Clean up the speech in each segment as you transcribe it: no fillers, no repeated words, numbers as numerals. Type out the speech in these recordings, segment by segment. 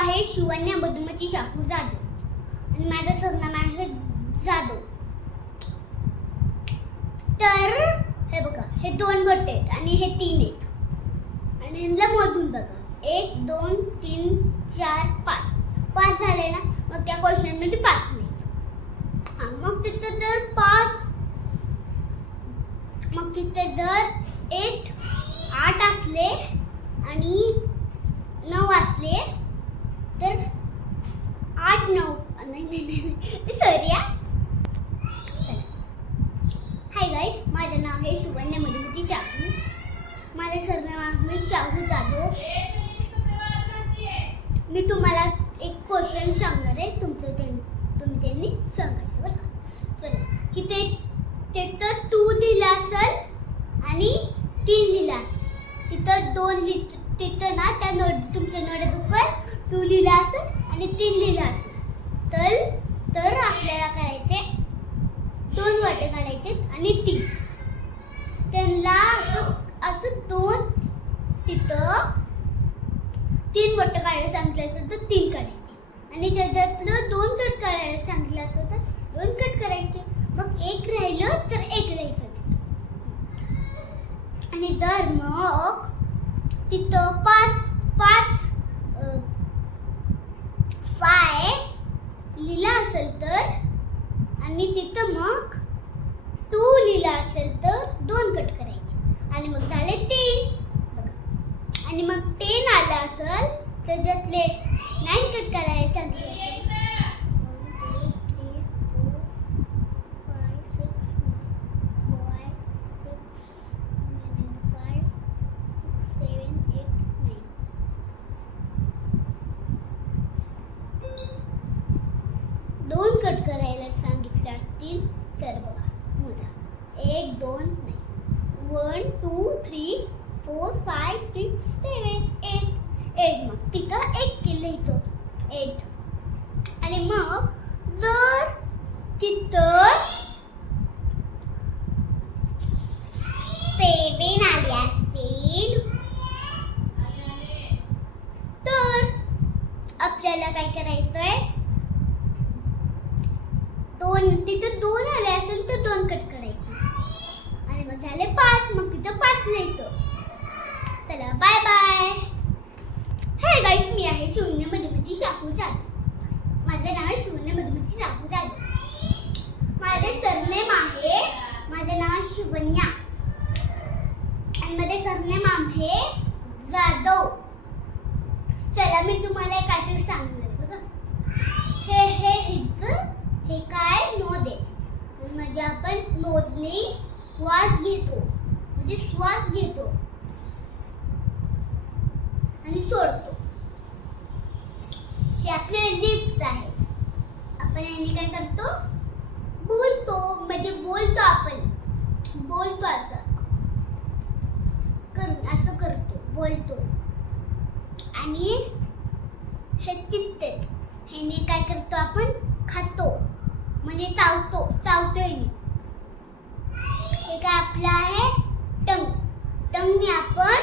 आहे शिवन्या मधुमती शाहू जाधव आणि माझं सरनाम आहे जाधव. तर हे बघा, हे 2 गट आहेत आणि हे 3 आहेत आणि ह्यांना मोजून बघा. 1 2 3 4 5 झाले ना. मग त्या क्वेश्चन मध्ये 5 लिहायचं. मग तिथं जर 5 मग तिथं जर 8 असले आणि 9 असले तर 8 9 नाही सॉरी. हाय गाईस, माझं नाव आहे शिवन्या मधुमती शाहू. माझे सरनाम आहे शाहू जाधव. मी तुम्हाला एक क्वेश्चन सांगणार आहे. तुम्ही त्यांनी सांगायचं बरं का. चला, की तर 2 दिला असेल आणि 3 दिला असेल. तिथं 2 तिथं ना त्या तुमच्या नोटबुकवर 2 लिहिला असेल आणि 3 लिहिला असेल तर आपल्याला करायचे 2 वाटे काढायचे आणि 3 त्यांना असं 2 तिथं 3 वाटे काढायला सांगितलं असेल तर 3 काढायचे आणि त्याच्यातलं 2 कट काढायला सांगितलं असेल तर 2 कट करायचे. मग 1 राहिलं तर 1 लिहायचं आणि जर मग तिथं 5 लिहिला असेल तर आणि तिथं मग 2 लिहिला असेल तर 2 कट करायचे आणि मग झाले 3 बघा. आणि मग 10 आलं असेल त्याच्यातले 9 कट करायला सांगितले असेल. 1 2 3 4 5 6 7 8 9. 2 कट करायला सांगितले असतील तर बघा मोजा. 1 2 नाही 1 2 3 4 5 6 7 8. मग तिथं 1 लिहायचं 8. आणि मग जर तिथं 7 आले असेल तर आपल्याला काय करायचंय. तिथं 2 आले असेल तर 2 कट करायचे आणि मग झाले 5. मग तिथं 5 लिहायचं. चला बाय बाय. हे गाईस, मी आहे शिवन्या मधुमती शाहू जाधव. माझं नाव आहे शिवन्या मधुमती शाहू जाधव. माझे सरनेम आहे शिवन्या आणि माझे सरनेम आहे जाधव. चला मी तुम्हाला काहीतरी सांगणार बघा. हे काय नोद आहे. म्हणजे आपण नोदने श्वास घेतो म्हणजे श्वास घेतो आणि सोडतो. हे आपले लिप्स आहेत. आपण याने काय करतो, बोलतो. म्हणजे बोलतो, आपण बोलतो असं करतो, बोलतो. आणि हे तिथेच ह्याने काय करतो, आपण खातो म्हणजे चावतोय. हे काय आपलं आहे टंगने आपण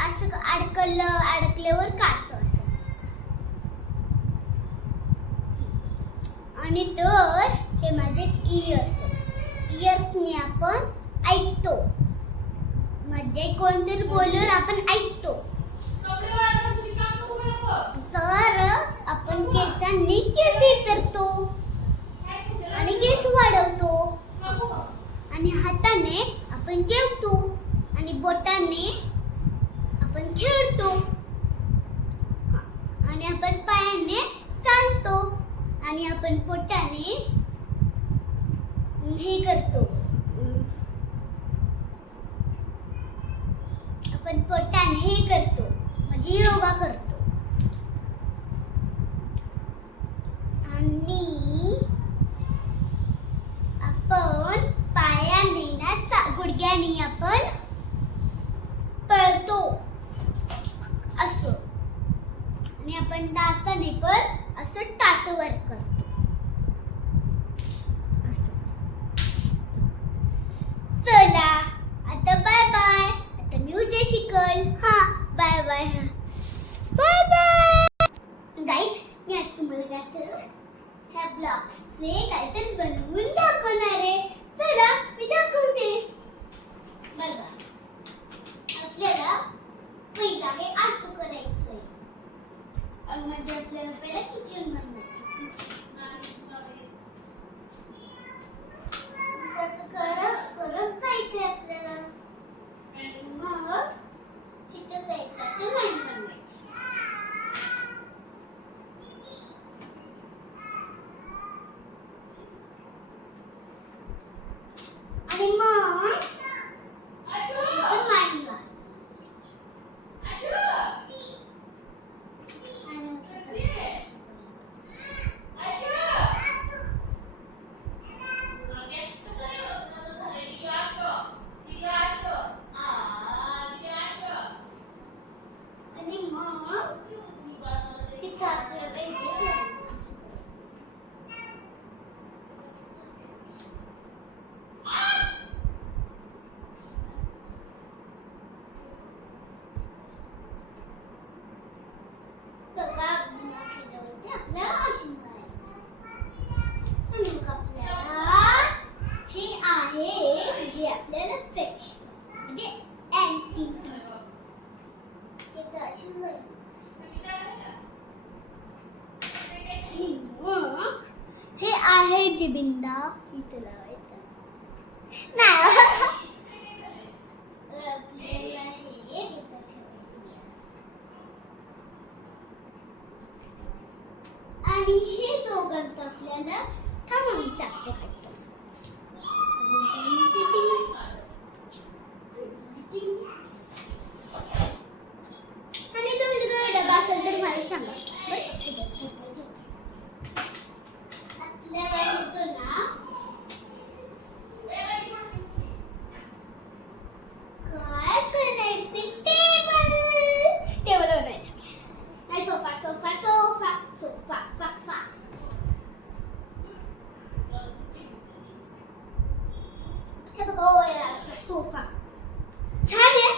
असं अडकल्यावर काढतो असं. आणि तर हे माझे इयर्सने आपण ऐकतो. म्हणजे कोणतरी बोलल्यावर आपण ऐकतो. तर आपण केसांनी केस विचारतो आणि केस वाढवतो आणि हाताने आपण जेवतो आणि बोटाने आपण खेळतो आणि आपण पायाने चालतो आणि आपण पोटाने हे करतो. आपण पोटाने हे करतो म्हणजे योगा करतो. आणि आपण पायाने ना गुडघ्याने आपण पळतो असं. आणि आपण टाचाने पण असं टाचवर करतो असं. पहिला हे असं करायचंय म्हणजे आपल्याला पहिला किचन बनवायचं तसं करत करत जायचंय आपल्याला मग इथं साईडचं लाईन बनवायची आणि मग इथं लाईन लावायची आणि मग तिथं आपल्याला इथे बघा त्याच्यावरती आपल्याला मशीन करायचं आणि मग आपल्याला हे आहे जे आपल्याला सेक्शन म्हणजे एंटिटी हे तर अशी आणि मग हे आहे जे बिंदा इथे लावायचं नाही आपल्याला हे इथं ठेवायचं आणि हे दोघांचं आपल्याला थांबवून टाकायचं आणि तुम्ही जर डबा असेल तर मला सांगा आपल्याला इथं ना काय करायचे टेबल बनायचं नाही sofa sofa sofa sofa sofa हे बघा सोफा छान आहे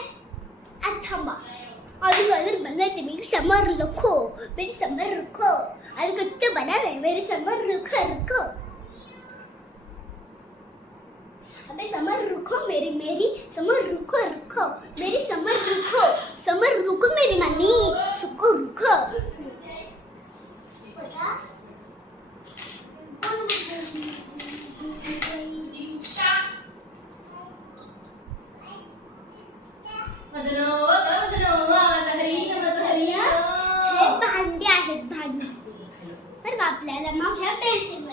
आता थांबा अजून अजून बनायचे मेरे समोर रखो मेरे समोर रखो अभी कुछ बना नहीं मेरे समोर रखो रखो अबे समर रुको मेरी समर रुको रुको मेरी समर रुको मेरी मनी सुको रुको हे भांडी आहेत भांडी बरं का आपल्याला मग ह्या पेन्सिल